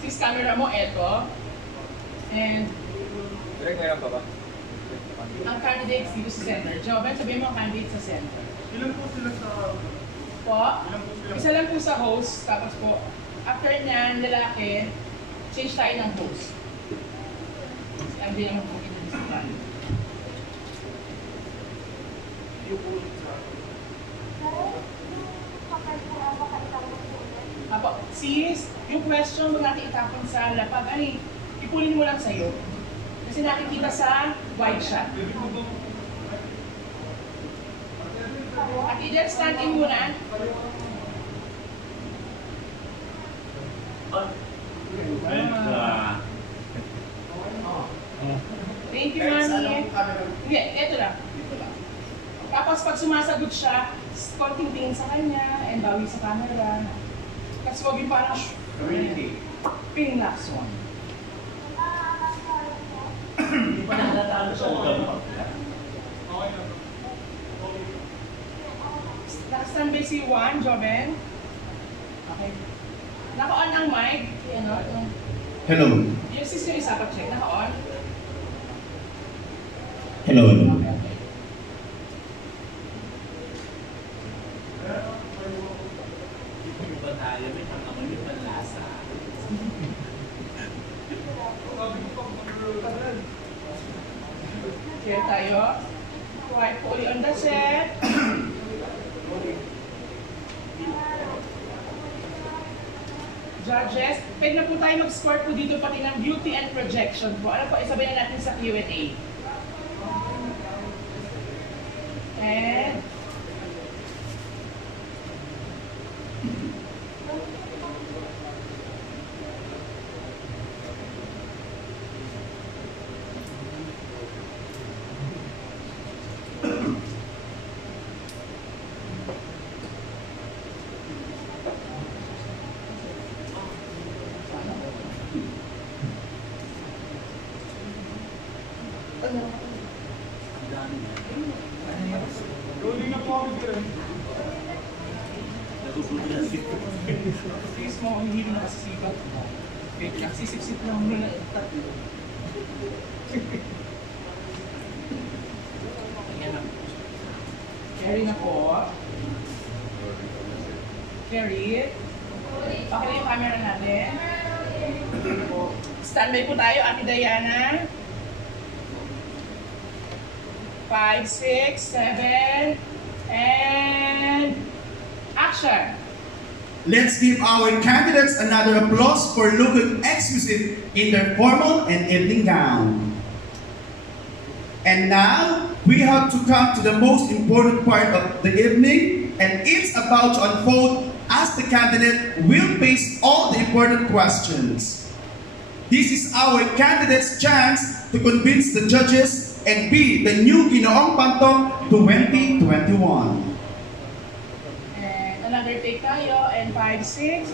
Sis, camera mo, eto. And ang candidates dito sa center. Joven, sabihin mo ang candidate sa center. Ilan po sila sa... Po? Isa lang po sa host. Tapos po, after nyan, lalaki, change tayo ng host. Hindi naman po kinadisipan. Apo, sis, yung question mo natin itapon sa lapag, ay, ipulin mo lang sa'yo. Kasi nakikita sa wide shot. At i-jet stand in muna. Thank you, Mami. Hindi, ito lang. Tapos pag sumasagot siya, konting tingin sa kanya, and bawi sa camera. Kasi huwag yung parang ping last one. Hindi pa natatalo sa ulo. Naka-stand by si Juan, Joven. Okay. Naka-on ang mic. Ano? Hello. Yung sister isa pa check. Naka-on. Hello. Okay. Yung ba tayo, may tangaman yung panlasa. Here tayo. Quiet fully on the set. Judges, pwede na po tayo mag-score po dito pati ng beauty and projection po. Ano po, isabay na natin sa Q&A. And Rolling na po ako dito. please mo, hindi na kasisipat. Wait, nagsisip-sip lang nila. Carry na po. Carry. Okay yung camera natin. Standby po tayo, Ate Diana. 5, 6, 7, and action! Let's give our candidates another applause for looking exquisite in their formal and evening gown. And now, we have to come to the most important part of the evening, and it's about to unfold as the candidate will face all the important questions. This is our candidate's chance to convince the judges and be the new Ginoong Pantong 2021. And another take tayo, and 5, 6.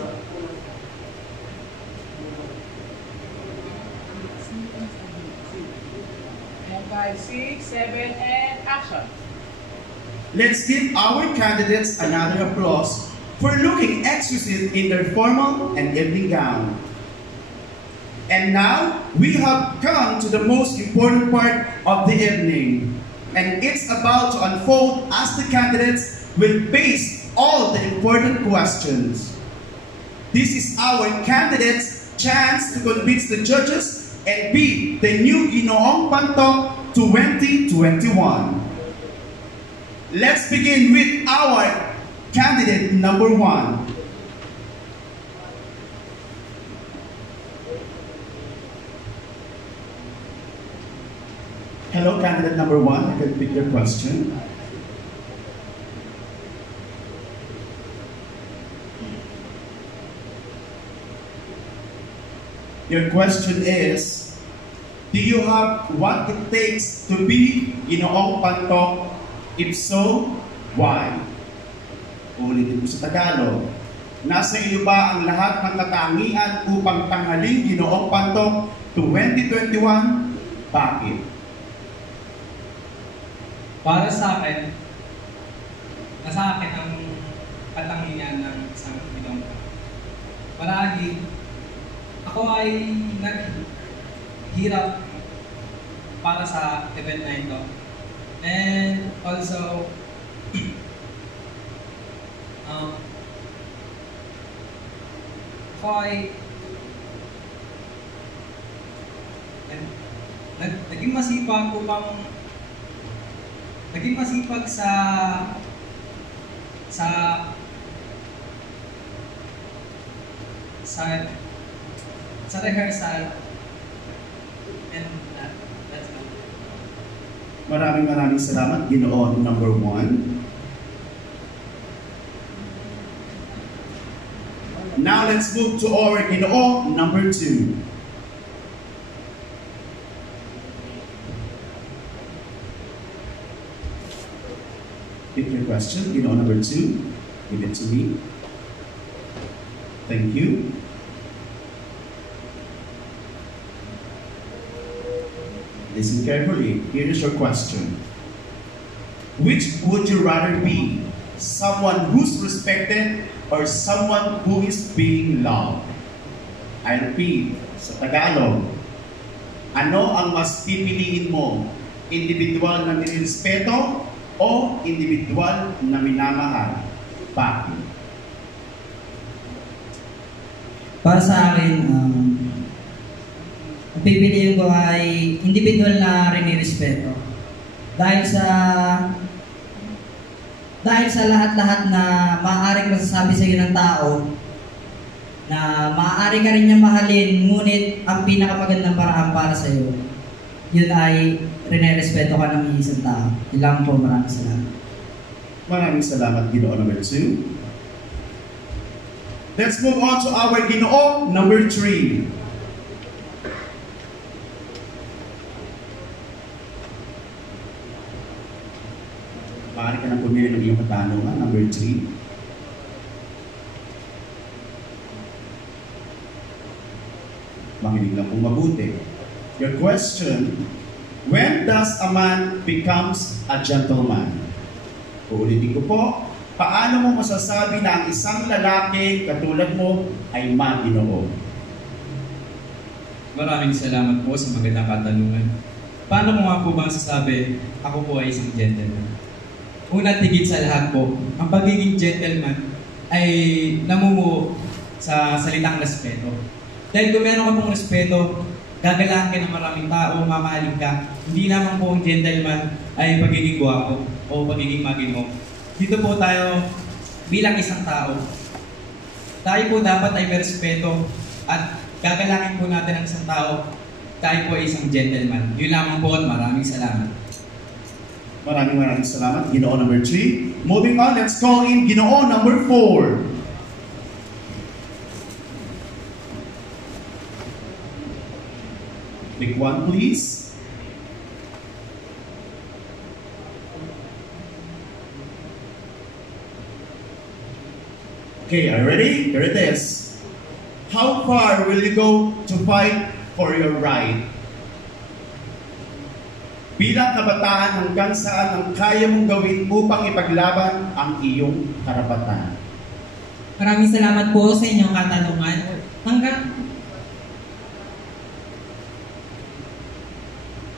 And 5, 6, 7, and action! Let's give our candidates another applause for looking exquisite in their formal and evening gown. And now, we have come to the most important part of the evening. And it's about to unfold as the candidates will face all the important questions. This is our candidates' chance to convince the judges and be the new Ginoong Pantong 2021. Let's begin with our candidate number 1. Hello, candidate number 1. I can pick your question. Your question is, do you have what it takes to be Ginoong Pantong? If so, why? Ulitin ko sa Tagalog. nasa iyo ba ang lahat ng katangian upang tanghalin Ginoong Pantok 2021? Bakit? Para sa akin, nasa akin ang katangian ng isang Ginoong Pantok. Marahil, ako ay naghirap para sa event na ito. And also, ako ay naging masipag sa rehearsal, and that's all. Maraming salamat, Ginoon number 1. Now let's move to our Ginoo number 2. Pick your question, Ginoo number 2. Give it to me. Thank you. Listen carefully. Here is your question. Which would you rather be? Someone who's respected or someone who is being loved? I repeat, sa Tagalog, ano ang mas pipiliin mo? Individual na nirespeto o individual na minamahal? Bakit? Para sa akin, ang pipiliin ko ay individual na rinirespeto. Dahil sa lahat-lahat na maaaring masasabi sa iyo ng tao, na maaari ka rin niya mahalin, ngunit ang pinakamagandang paraan para sa iyo, yun ay rinirespeto ka ng isang tao. Yun lang po, maraming salamat. Maraming salamat, Ginoo number 2. Let's move on to our Ginoo number 3. Maaari ka nang pumili ng iyong katanungan, number 3. Makinig lang kung mabuti. Your question, when does a man becomes a gentleman? Uulitin ko po, paano mo masasabi na ang isang lalaki katulad mo ay maginoo? Maraming salamat po sa magandang katanungan. Paano mo nga po ba masasabi, ako po ay isang gentleman? Una, tigit sa lahat po, ang pagiging gentleman ay namumuo sa salitang respeto. Dahil kung meron ka pong respeto, gagalahan ka ng maraming tao, mamahalin ka. Hindi naman po ang gentleman ay pagiging gwapo o pagiging maginoo. Dito po tayo bilang isang tao. Tayo po dapat ay may respeto at gagalangin po natin ang isang tao. Tayo po ay isang gentleman. Yun lamang po at maraming salamat. Maraming salamat, Ginoo number 3. Moving on, let's call in Ginoo number 4. Pick one, please. Okay, are you ready? Here it is. How far will you go to fight for your right? Bilang kabataan, hanggang saan ang kaya mong gawin upang ipaglaban ang iyong karapatan? Maraming salamat po sa inyong katanungan.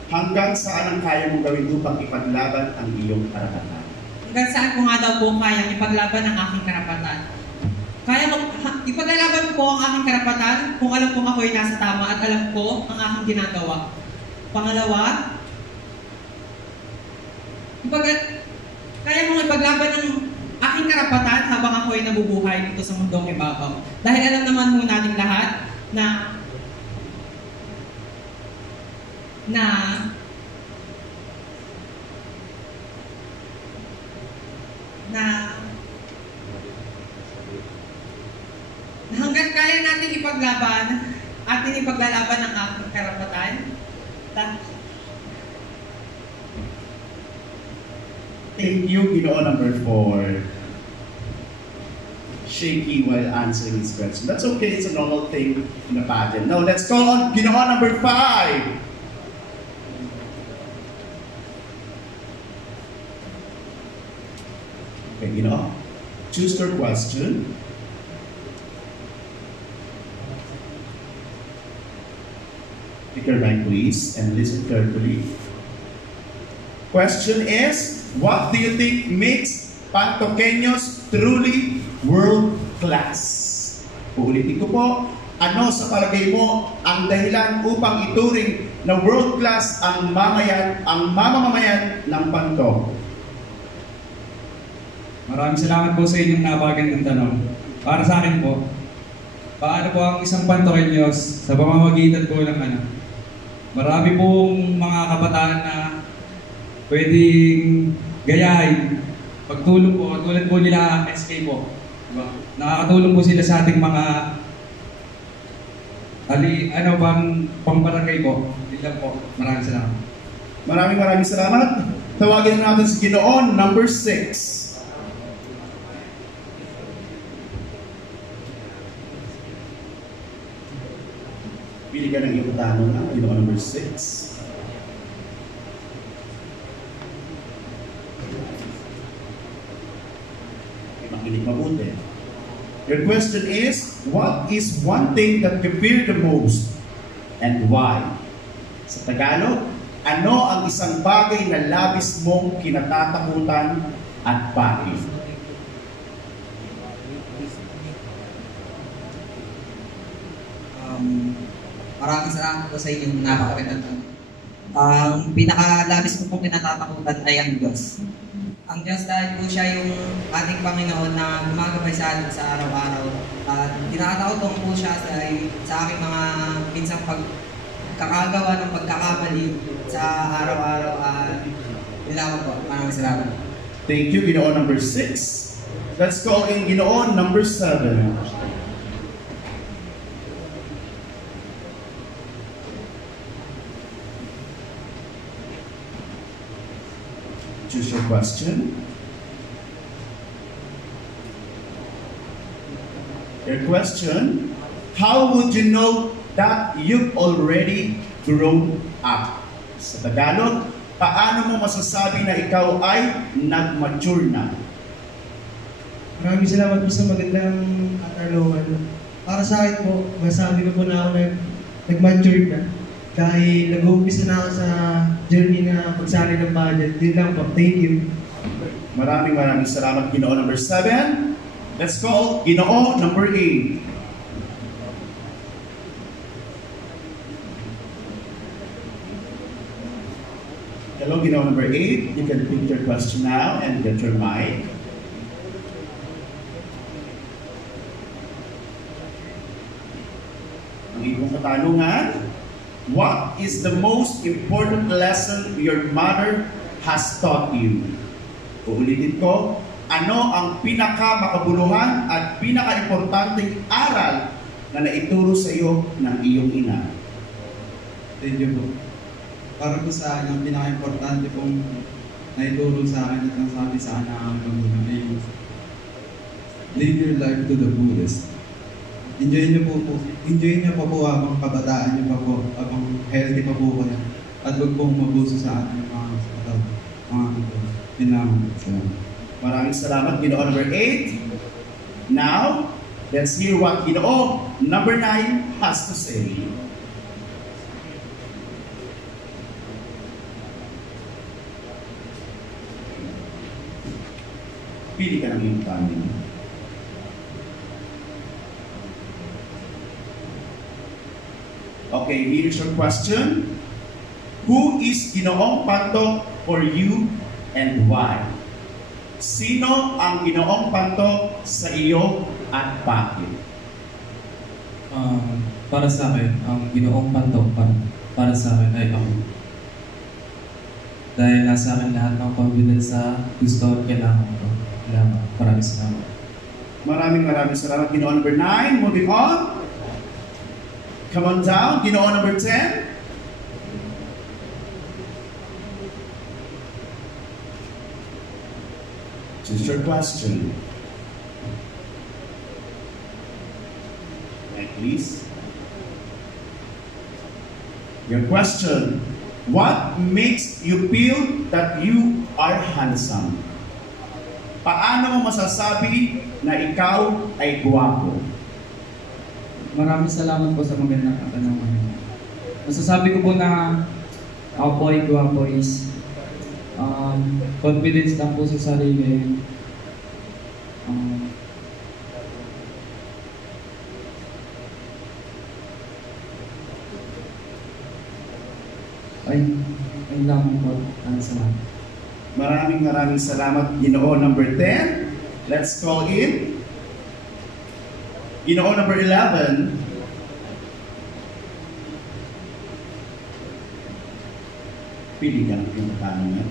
Hanggang saan ang kaya mong gawin upang ipaglaban ang iyong karapatan? Hanggang saan ko nga daw po kayang ipaglaban ang aking karapatan? Ipaglalaban ko po ang aking karapatan kung alam kong ako'y nasa tama at alam ko ang aking ginagawa. Pangalawa, kaya mong ipaglaban ang aking karapatan habang ako'y nabubuhay dito sa mundong ibabaw. Dahil alam naman mo nating lahat na hanggang kaya natin ipaglalaban ang aking karapatan. Thank you, Ginoo number 4. shaky while answering his question. That's okay, it's a normal thing in a pageant. Now, let's call on Ginoo number 5. Okay, Ginoo, choose your question. Pick your mic, please, and listen carefully. Question is, what do you think makes Pantoqueños truly world-class? Uulitin ko po, ano sa palagay mo ang dahilan upang ituring na world-class ang mamamayan ng Panto? Maraming salamat po sa inyong napakagandang tanong. Para sa akin po, paano po ang isang Pantoqueños sa pamamagitan po ng marami pong mga kabataan na pwedeng gayahin. Pagtulong po, tulad po nila SK po. Diba? Nakakatulong po sila sa ating mga pambarangay po. Yun lang po. Maraming salamat. Maraming salamat. Tawagin na natin si Ginoo number 6. Pili ka ng iyong tanong na, Ginoo number 6. Makinig mabuti. Your question is, what is one thing that you fear the most and why? Sa Tagalog, ano ang isang bagay na labis mong kinatatakutan at bakit? Maraming salamat po sa inyong napakagandang tanong. Ang pinakalabis ko pong kinatatakutan ay ang Diyos. Ang Diyos dahil po siya yung ating Panginoon na gumagabay sa atin sa araw-araw. At tinatakutan po siya sa aking mga minsang pagkakagawa ng pagkakamali sa araw-araw. Yun lamang po. Maraming salamat. Thank you, Ginoo number 6. Let's call in Ginoo number 7. Choose your question. Your question, how would you know that you've already grown up? Sa Tagalog, paano mo masasabi na ikaw ay nag-mature na? Maraming salamat po sa magandang katanungan. Para sa akin po, masabi ko po na ako nag-mature na. Dahil nag-uumpisa na ako sa journey na pagsali ng pageant. Yun lang po. Thank you. Maraming salamat, Ginoo number 7. Let's call Ginoo number 8. Hello, Ginoo number 8. You can pick your question now and get your mic. Ang iyong katanungan, what is the most important lesson your mother has taught you? Uulitin ko, ano ang pinaka-makabuluhan at pinaka-importanteng aral na naituro sa iyo ng iyong ina? Thank you po. Para po sa akin, ang pinaka-importante pong naituro sa akin at nasabi sa akin ng aking magulang ay live your life to the fullest. Enjoy niyo pa po habang kabataan niyo pa po, habang healthy pa po kayo. At huwag pong mabuso sa ating mga katawan. Maraming salamat, Ginoo number 8. Now, let's hear what Ginoo number 9 has to say. Pili ka ng iyong tanong. Okay, here's your question. Who is Ginoong Panto for you and why? Sino ang Ginoong Panto sa iyo at bakit? Para sa akin, ang Ginoong Panto para sa akin ay ako. Dahil nasa akin lahat ng pagbilang gusto at kailangan ko. Maraming salamat. Maraming salamat, Ginoo number 9. Moving on. Come on down, Ginoo number 10. Choose your question. Next, please. Your question, what makes you feel that you are handsome? Paano mo masasabi na ikaw ay guwapo? Maraming salamat po sa magandang katanungan. Masasabi ko po na ako po ay gwapo is confidence lang po sa sarili. Ay lamang po. Salamat. Maraming salamat, Ginoo number 10. Let's call in Ginoo number 11. Pili ka ng pinagkano niya.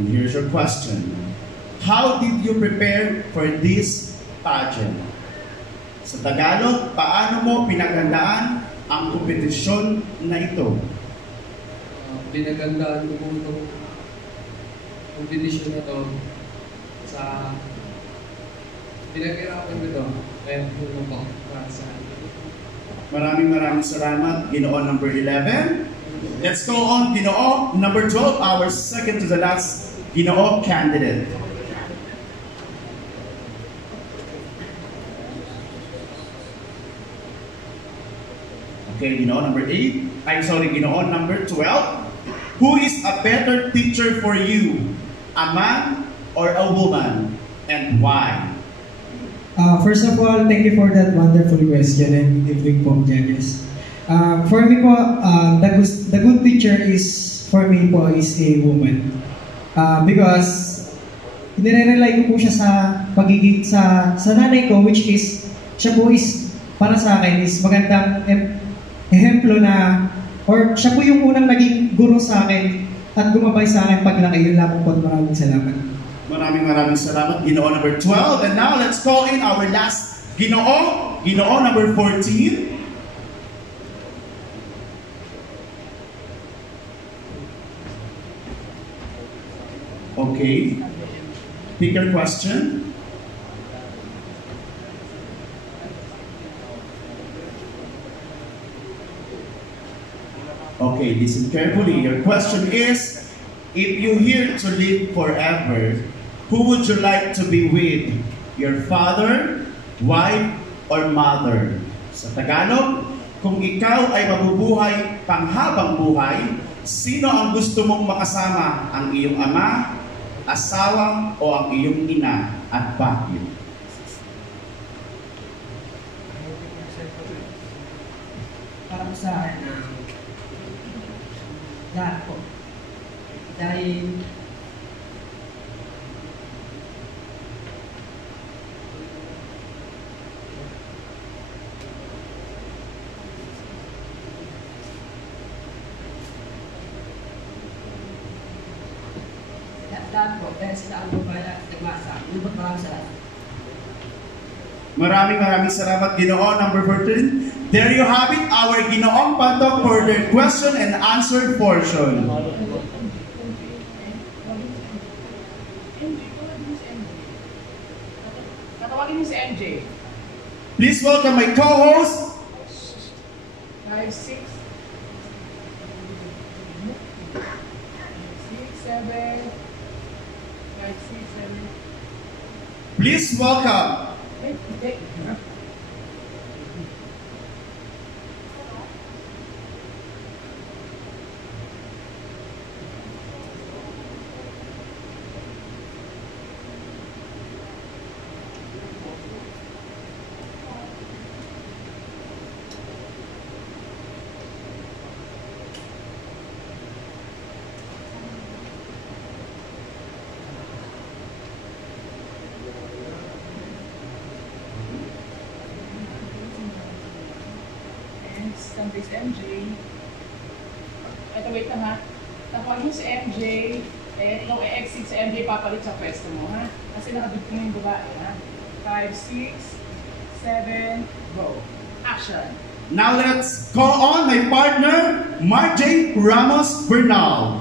And here's your question. How did you prepare for this pageant? Sa Tagalog, paano mo pinaghandaan ang kompetisyon na ito? Pinagandaan ko po itong competition na ito sa pinaghirapan ko ito. Kaya puno po para sa Maraming salamat, Ginoo number 11. Let's go on, Ginoo number 12, our second to the last Ginoo candidate. Okay, Ginoo number 8. Ginoo number 12. Who is a better teacher for you? A man or a woman? And why? First of all, thank you for that wonderful question and evening po, Janice. For me po, the good teacher is, for me po, is a woman. Because, nire-rely ko po siya sa pagiging, sa nanay ko, which is, siya po is, para sa akin, is magandang ehemplo na, or siya po yung unang naging guro sa akin at gumabay sa akin paglaki. Yun lamang po at maraming salamat. Maraming salamat, Ginoo number 12. And now, let's call in our last Ginoo, Ginoo number 14. Okay. Pick your question. Okay, listen carefully. Your question is, if you here to live forever, who would you like to be with? Your father, wife, or mother? Sa Tagalog, kung ikaw ay mabubuhay panghabang buhay, sino ang gusto mong makasama? Ang iyong ama, asawa, o ang iyong ina? At bakit? Para sa akin na lahat po. Dahil lahat po, dahil sila ang babae at nagmasa. Lubot maraming salamat. Maraming salamat, Ginoo number 14. There you have it, our Ginoong Patok for the question and answer portion. Tatawagin mo si MJ. Please welcome my co-host, 5, 6, 7, 5, 6, 7. please welcome Someplace MJ. Ito, wait lang ha. Tapos mo si MJ, nung i-exit si MJ, papalit sa pwesto mo ha. Kasi nakadugtong yung babae ha. 5, 6, 7, go. Action. Now let's call on my partner, Marjay Ramos Bernal.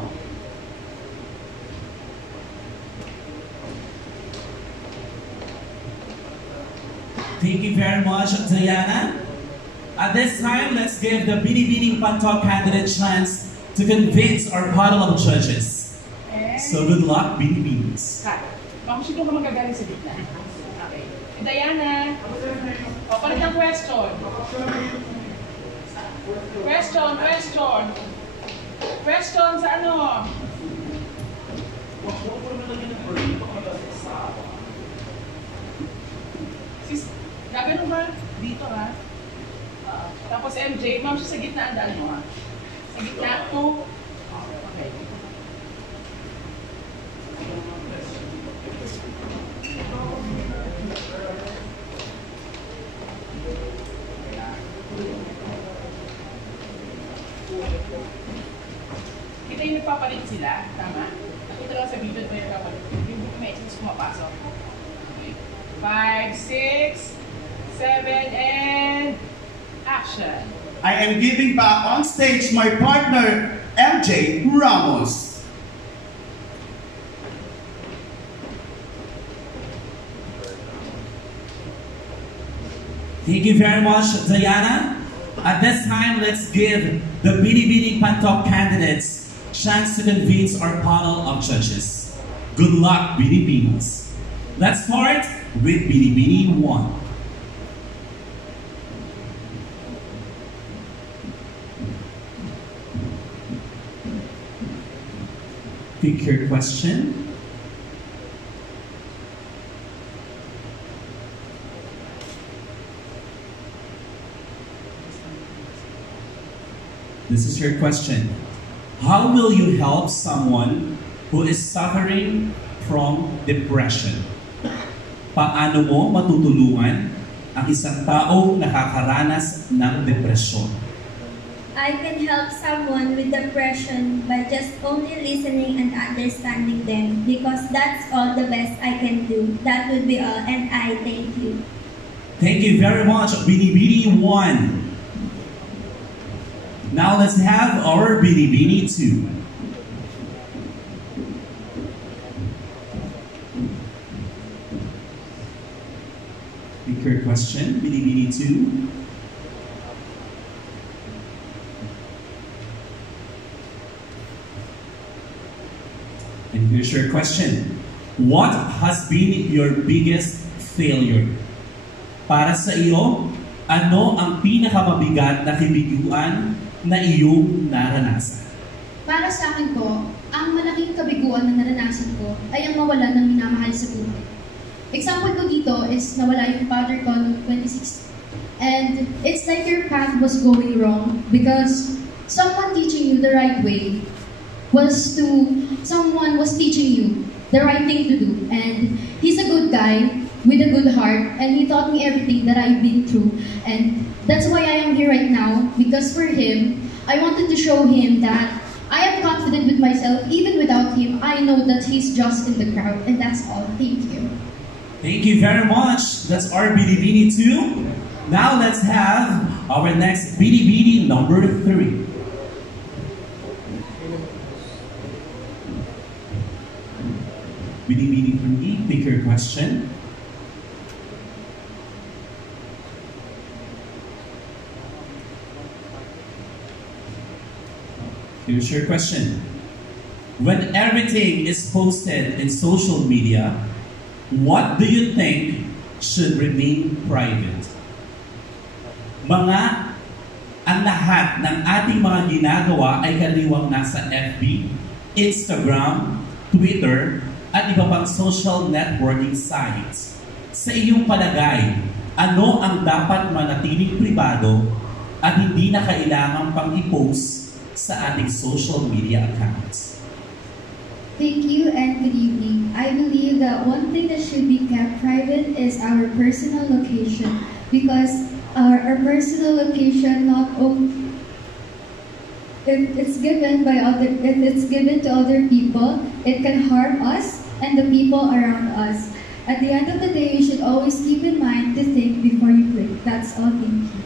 Thank you very much, Diana. At this time, let's give the Binibining Pantok candidate chance to convince our panel of judges. So good luck, Binibinings. Ma'am, sino ka magagaling sa gitna? Okay. Diana, palit ang question. Question sa ano? Gagano ba? Dito ha? Tapos MJ, ma'am, sa gitna ang daan mo ha? Sa gitna, 2. Okay. Kita yung nagpapalit sila, tama? Nakita lang sa video may nagpapalit. Yung messages pumapasok. Okay. 5, 6, 7, and action. I am giving back on stage my partner, MJ Ramos. Thank you very much, Diana. At this time, let's give the Binibining Pantok candidates chance to convince our panel of judges. Good luck, Binibinings. Let's start with Binibini 1. Pick your question. This is your question. How will you help someone who is suffering from depression? Paano mo matutulungan ang isang taong nakakaranas ng depresyon? I can help someone with depression by just only listening and understanding them because that's all the best I can do. That would be all, and I thank you. Thank you very much, Binibini 1. Now let's have our Binibini 2. Pick your question, Binibini 2. And here's your question. What has been your biggest failure? Para sa iyo, ano ang pinakamabigat na kabiguan na iyong naranasan? Para sa akin po, ang malaking kabiguan na naranasan ko ay ang mawalan ng minamahal sa buhay. Example ko dito is nawala yung father ko noong 2016. And it's like your path was going wrong because someone teaching you the right way someone was teaching you the right thing to do. And he's a good guy with a good heart, and he taught me everything that I've been through. And that's why I am here right now, because for him, I wanted to show him that I am confident with myself. Even without him, I know that he's just in the crowd, and that's all. Thank you. Thank you very much. That's our Binibini 2. Now let's have our next Binibini number 3. Binibini 3, pick your question. Here's your question. When everything is posted in social media, what do you think should remain private? Ang lahat ng ating mga ginagawa ay kaliwang nasa FB, Instagram, Twitter, at iba pang social networking sites. Sa iyong palagay, ano ang dapat manatiling pribado at hindi na kailangang pang i-post sa ating social media accounts? Thank you and good evening. I believe that one thing that should be kept private is our personal location, because our personal location if it's given to other people, it can harm us and the people around us. At the end of the day, you should always keep in mind to think before you click. That's all. Thank you.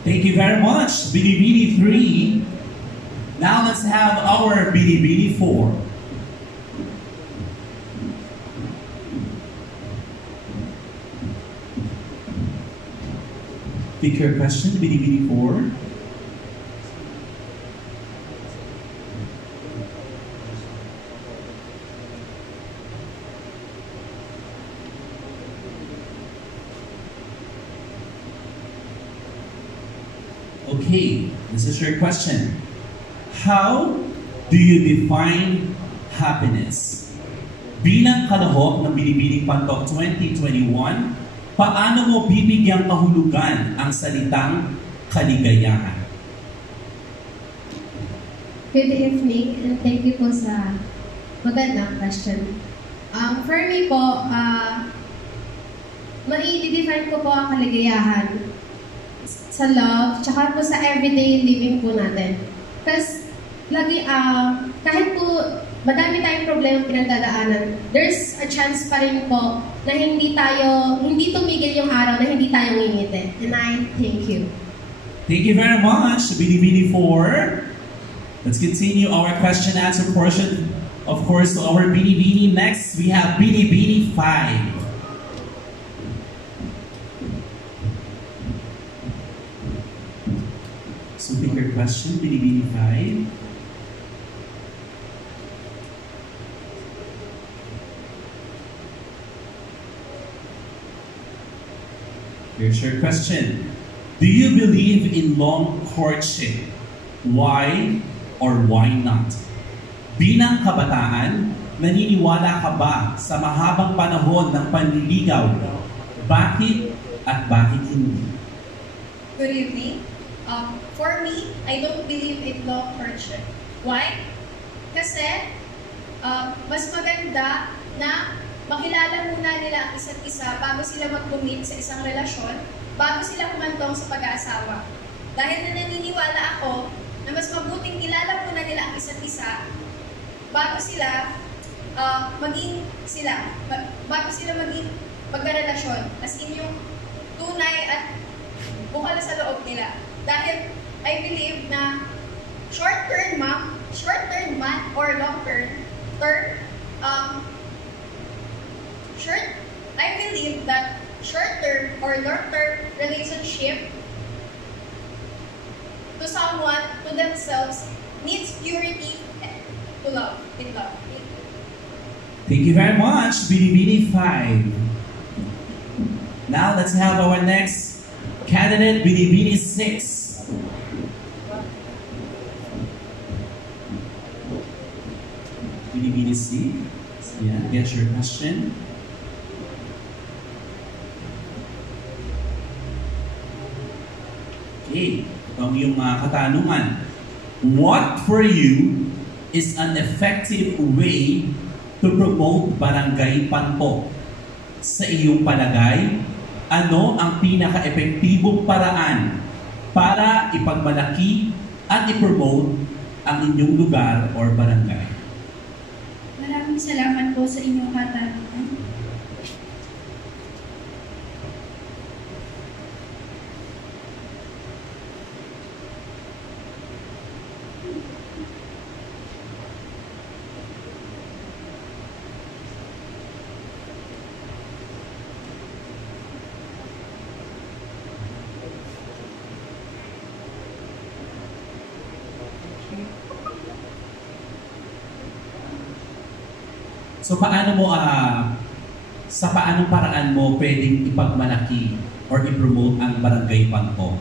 Thank you very much, Binibini 3. Now let's have our Binibini 4. Pick your question, Binibini 4. Okay, this is your question. How do you define happiness? Bilang kalahok ng Binibining Pantok 2021, paano mo bibigyang kahulugan ang salitang kaligayahan? Good evening and thank you po sa magandang question. For me po, mai-define ko po ang kaligayahan sa love, tsaka po sa everyday living po natin. Kasi lagi, kahit po madami tayong problema pinagdadaanan, there's a chance pa rin po na hindi tumigil yung araw na hindi tayo ngingitin. And I thank you. Thank you very much, Binibini 4. Let's continue our question answer portion, of course, to our Binibini. Next, we have Binibini 5. So pick your question, Binibini 5. Here's your question. Do you believe in long courtship? Why or why not? Bilang kabataan, naniniwala ka ba sa mahabang panahon ng panliligaw? Bakit at bakit hindi? Good evening. For me, I don't believe in long courtship. Why? Kasi mas maganda na makilala muna nila ang isa't isa bago sila mag-commit sa isang relasyon, bago sila humantong sa pag-aasawa. Dahil na naniniwala ako na mas mabuting kilala muna nila ang isa't isa bago sila maging magkarelasyon. As in yung tunay at bukal sa loob nila. Dahil I believe na short-term man or long-term, I believe that short-term or long-term relationship to someone, to themselves, needs purity to love, in love. Thank you very much, Binibini 5. Now let's have our next candidate, Binibini 6. Binibini 6. Yeah, get your question. Okay, ito ang iyong katanungan. What for you is an effective way to promote barangay pantok? Sa iyong palagay, ano ang pinaka-epektibong paraan para ipagmalaki at ipromote ang inyong lugar or barangay? Maraming salamat po sa inyong katanungan. So paano mo, sa paanong paraan mo pwedeng ipagmalaki or i-promote ang barangay pantok?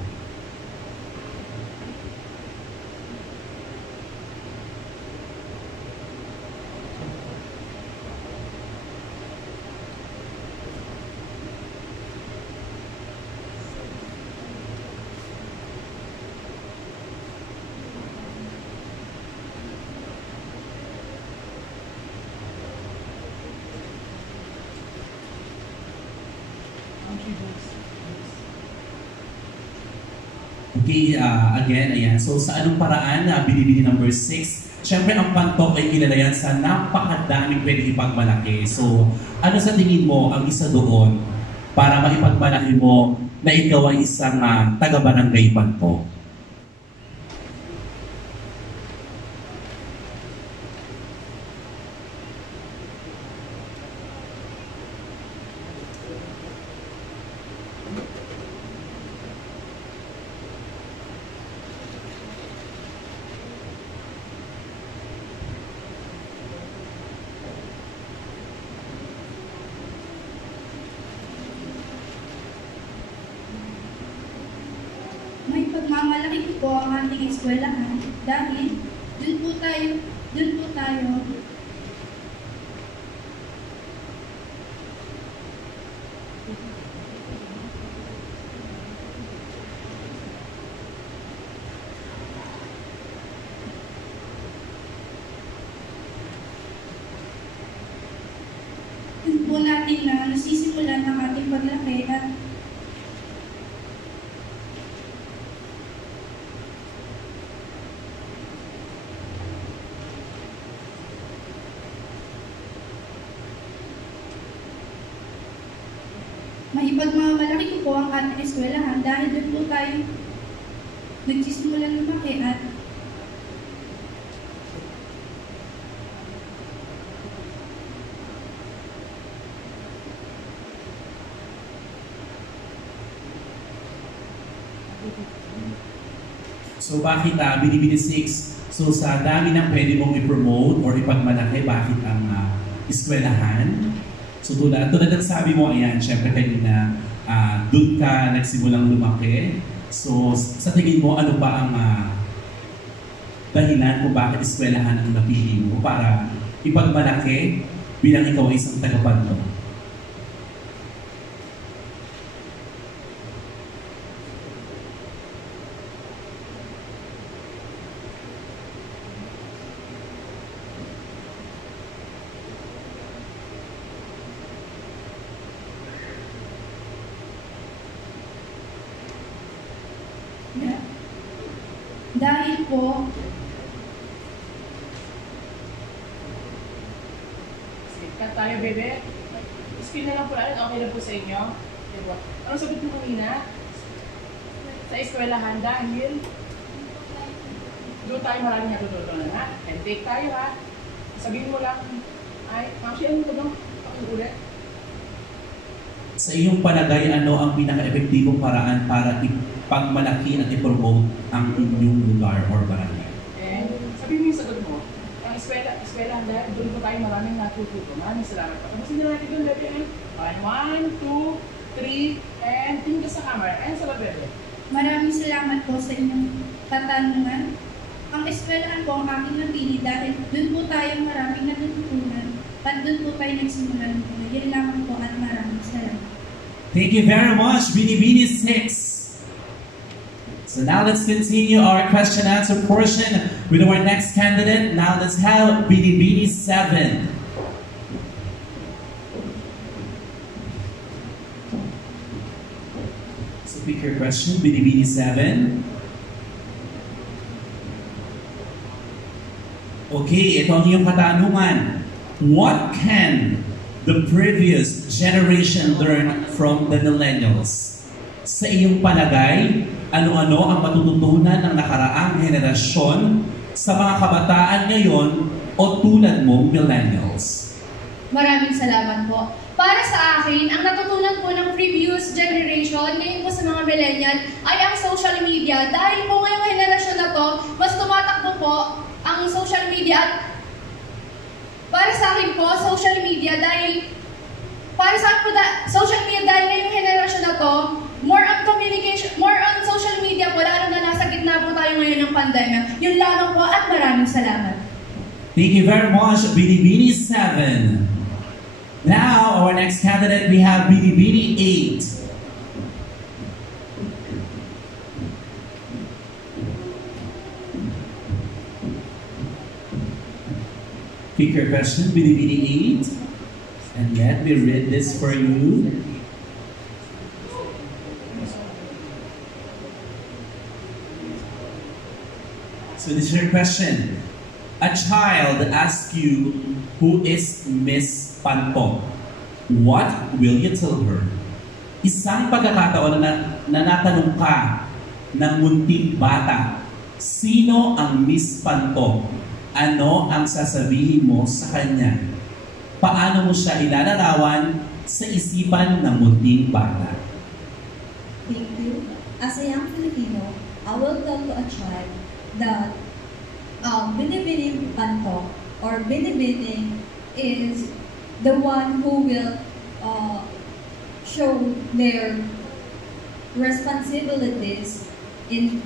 Okay, again, ayan. So, sa anong paraan na Binibini number 6? Siyempre, ang pantok ay kilala yan sa napakadaming pwedeng ipagmalaki. So, ano sa tingin mo ang isa doon para maipagmalaki mo na ikaw ay isang taga-barangay Panto? May pagmamalaki ko po ang ating eskwelahan dahil dun po tayo natin na nasisimulan ang ating paglaki at maipagmamalaki ko po ang ating eskwelahan dahil doon po tayo nagsisimulan lumaki at So bakit Binibini 6? So sa dami ng pwede mong i-promote or ipagmalaki, bakit ang eskwelahan? So tulad ng sabi mo, ayan, syempre kanina, doon ka nagsimulang lumaki. So sa tingin mo, ano pa ang dahilan kung bakit eskwelahan ang napili mo para ipagmalaki bilang ikaw ay isang tagapagno? dahil po cut tayo, bebe. Screen na lang po natin. Okay na po sa inyo. Diba? Anong sagot mo kanina? Sa eskwelahan dahil doon tayo maraming natututunan, ha? And take tayo, ha? Sabihin mo lang, ay, actually, ano ito bang pakiulit? Sa iyong palagay, ano ang pinaka-epektibong paraan para ipagmalaki at i-promote ang inyong lugar or barangay? And sabihin mo yung sagot mo. Ang eskwelahan dahil doon po tayo maraming natututunan. Salamat po. Tapusin na natin doon, bebe. Okay, 1, 2, 3, and tingin ka sa camera. Ayan sa bebe. Maraming salamat po sa inyong katanungan. Ang eskwelahan po ang aking napili dahil doon po tayo maraming natututunan at doon po tayo nagsimulan po. Yan lamang po at maraming salamat. Thank you very much, Binibini 6. So now let's continue our question and answer portion with our next candidate. Now let's have Binibini 7. So pick your question, Binibini 7. Okay, ito ang iyong katanungan. What can the previous generation learn from the millennials? Sa iyong palagay, ano-ano ang matututunan ng nakaraang henerasyon sa mga kabataan ngayon o tulad mong millennials? Maraming salamat po. Para sa akin, ang natutunan po ng previous generation, ngayon po sa mga millennial, ay ang social media. Dahil po ngayong henerasyon na to, mas tumatakbo po ang social media at para sa akin po, social media dahil social media dahil ngayong henerasyon na to, more on communication, more on social media po, lalo na nasa gitna po tayo ngayon ng pandemya. Yun lamang po at maraming salamat. Thank you very much, Binibini 7. Now, our next candidate, we have Binibini 8. Pick your question, Binibini 8. And let me read this for you. So this is your question. A child asks you, who is Miss Panto? What will you tell her? Isang pagkakataon na natanong ka ng munting bata, sino ang Miss Pantok? Ano ang sasabihin mo sa kanya? Paano mo siya ilalarawan sa isipan ng munting bata? Thank you. As a young Filipino, I will tell to a child that Binibining Pantok or Binibining is the one who will show their responsibilities in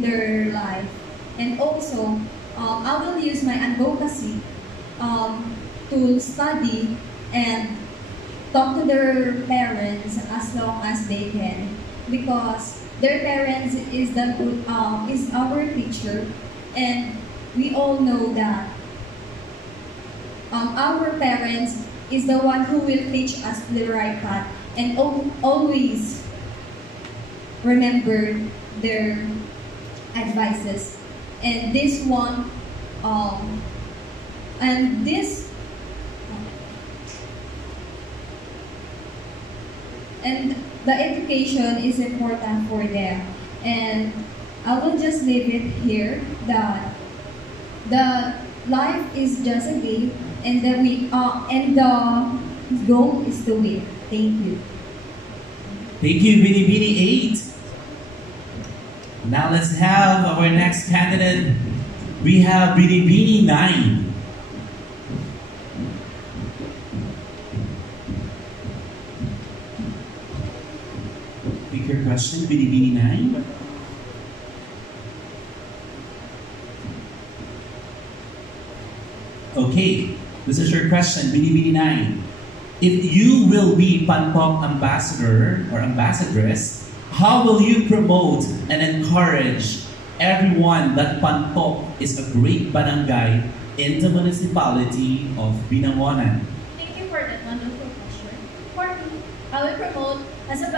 their life, and also I will use my advocacy to study and talk to their parents as long as they can, because their parents is our teacher, and we all know that our parents is the one who will teach us the right path, and always remember their advices. And this one, and this, and the education is important for them. And I will just leave it here that the life is just a game, and the goal is to win. Thank you. Thank you, Binibini 8. Now let's have our next candidate. We have Binibini 9. Pick your question, Binibini 9. Okay, this is your question, Binibini 9. If you will be Pantok ambassador or ambassadress, how will you promote and encourage everyone that Pantok is a great barangay in the municipality of Binangonan? Thank you for that wonderful question. For me, I will promote as an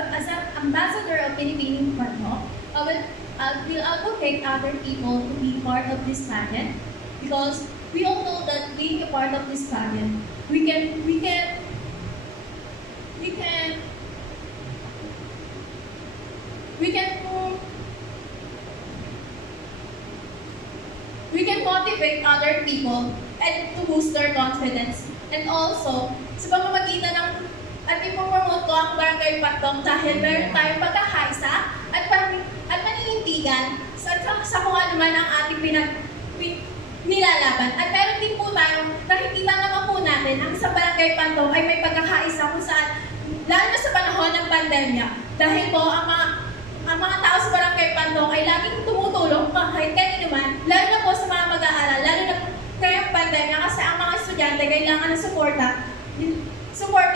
ambassador of Binibining Pantok. I will advocate other people to be part of this pageant, because we all know that being a part of this pageant, we can motivate other people and to boost their confidence. And also, sa pamamagitan ng at ipopromote ko ang Barangay Pantok dahil meron tayong pagkakaisa at paninindigan sa kung ano man ang ating nilalaban. At meron din po tayong nakikita naman po natin ang sa Barangay Pantok ay may pagkakaisa kung saan, lalo na sa panahon ng pandemya, dahil po ang mga tao sa Barangay Pantok ay laging tumutulong kahit kanino man, lalo na po sa mga mag-aaral, lalo na ngayong pandemya, kasi ang mga estudyante kailangan ng suporta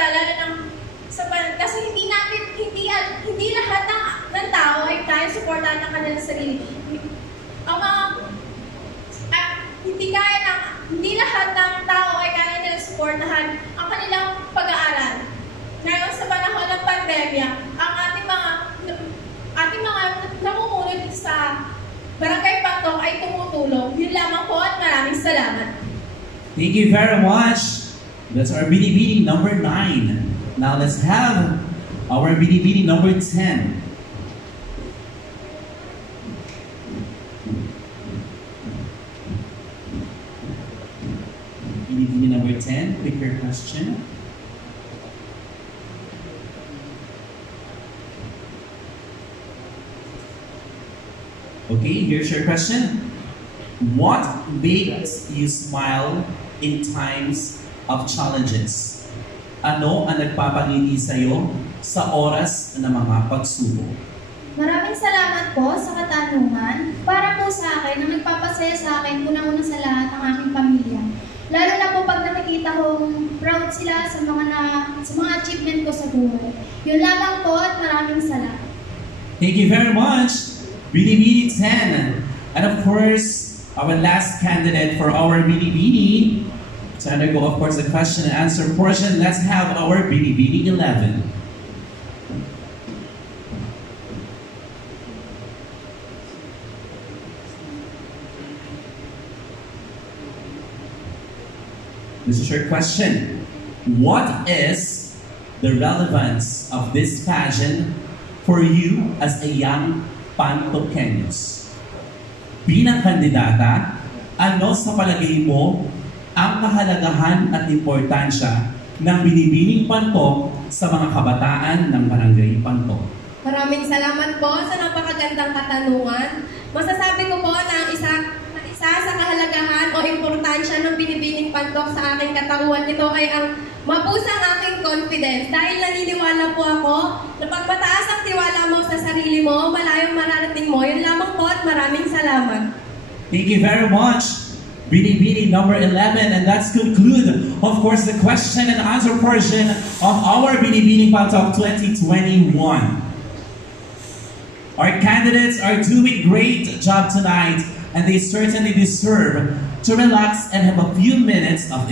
lalo ng kasi hindi lahat ng tao ay kaya suportahan ng kanilang sarili. Hindi lahat ng tao ay kaya nilang suportahan ang kanilang pag-aaral. Ngayon sa panahon ng pandemya, ang ating mga namumuno dito sa Barangay Pantok ay tumutulong. Yun lamang po at maraming salamat. Thank you very much. That's our Binibini number 9. Now let's have our Binibini number 10. Binibini number 10, pick your question. Okay, here's your question. What makes you smile in times of challenges? Ano ang nagpapangiti sa'yo sa oras ng mga pagsubok? Maraming salamat po sa katanungan. Para po sa akin, ang nagpapasaya sa akin, unang-una sa lahat, ang aking pamilya. Lalo na po pag nakikita kong proud sila sa mga achievement ko sa buhay. Yun lamang po at maraming salamat. Thank you very much, Binibini 10. And of course, our last candidate for our Binibini to undergo, of course, the question and answer portion. Let's have our Binibini 11. This is your question. What is the relevance of this pageant for you as a young Pantoqueños. Bilang kandidata, ano sa palagay mo ang kahalagahan at importansya ng binibining pantok sa mga kabataan ng Barangay Pantok? Maraming salamat po sa napakagandang katanungan. Masasabi ko po na isa sa kahalagahan o importansya ng binibining pantok sa aking katauhan, ito ay ang mapusang aking confidence. Dahil naniniwala po ako na pag mataas ang tiwala mo sa sarili mo, malayong mararating mo. Yun lamang po at maraming salamat. Thank you very much. Binibini number 11, and that's conclude, of course, the question and answer portion of our Binibini Pantok 2021. Our candidates are doing great job tonight, and they certainly deserve to relax and have a few minutes of